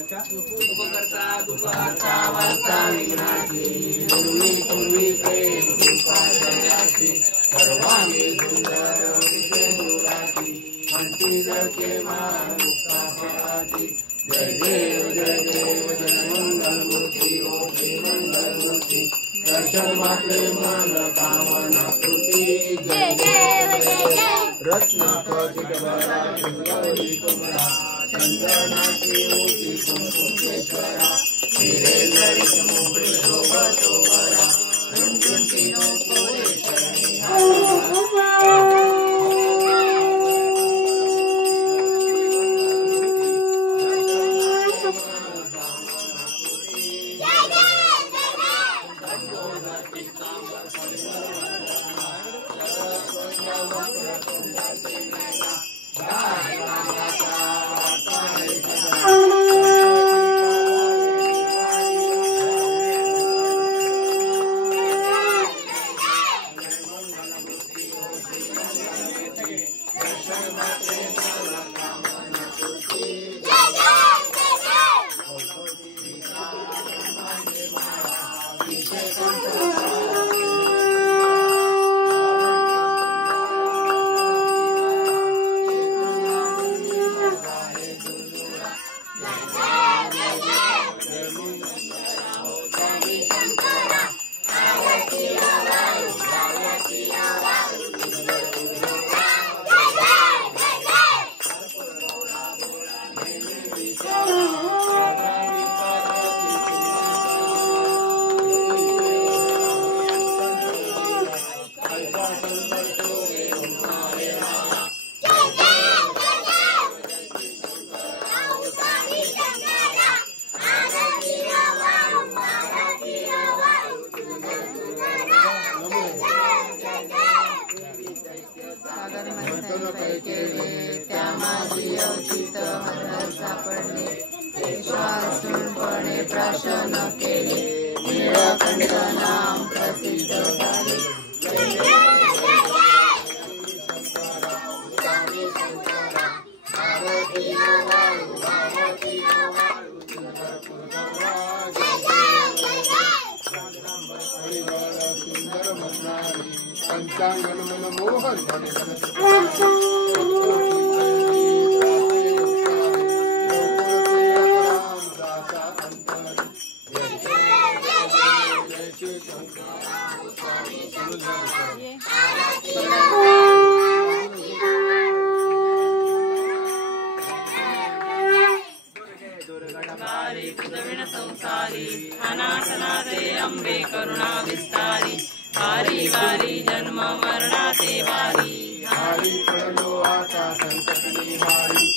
उपकर्ता दुःखहर्ता वार्ता विघ्नाची पूर्वी प्रेम कृपादयाची सर्वांगी सुंदर विष्णुराती म्हणती जळके मान मुक्ता फळाची जय देव जय मंगलमूर्ती ओ श्री मंगलमूर्ती दर्शन मात्रे मन कामना कृती जय देव रत्न कचित बरा गौरी कुमरा चंदनाची ऊटी कुंकुमेश्वरा हिरे जडित मोकळे शोभतो बरा रुंचुंची नोकोरे शरणी प्राशन केले नीलकंठ नाम प्रसिद्ध झाले पंचांगन मनमोहन संसारी अनाथनाथे अंबे करुणा विस्तारी वारी वारी जन्म मरणाचे वारी हारी पडलो आता संकट निवारी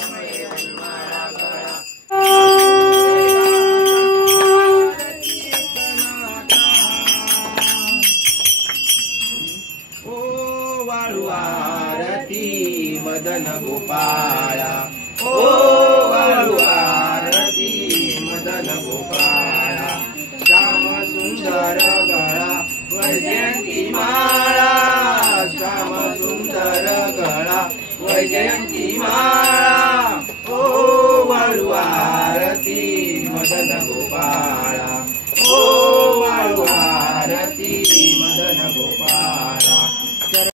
समये हनुमाना गळा ओ वाळू आरती मदन गोपाळा ओ वाळू आरती मदन गोपाळा श्याम सुंदर गळा वैजयंती माळा श्याम सुंदर गळा वैजयंती माळा ओ वाळू आरती मदन गोपाळा ओ वाळू आरती मदन गोपाळा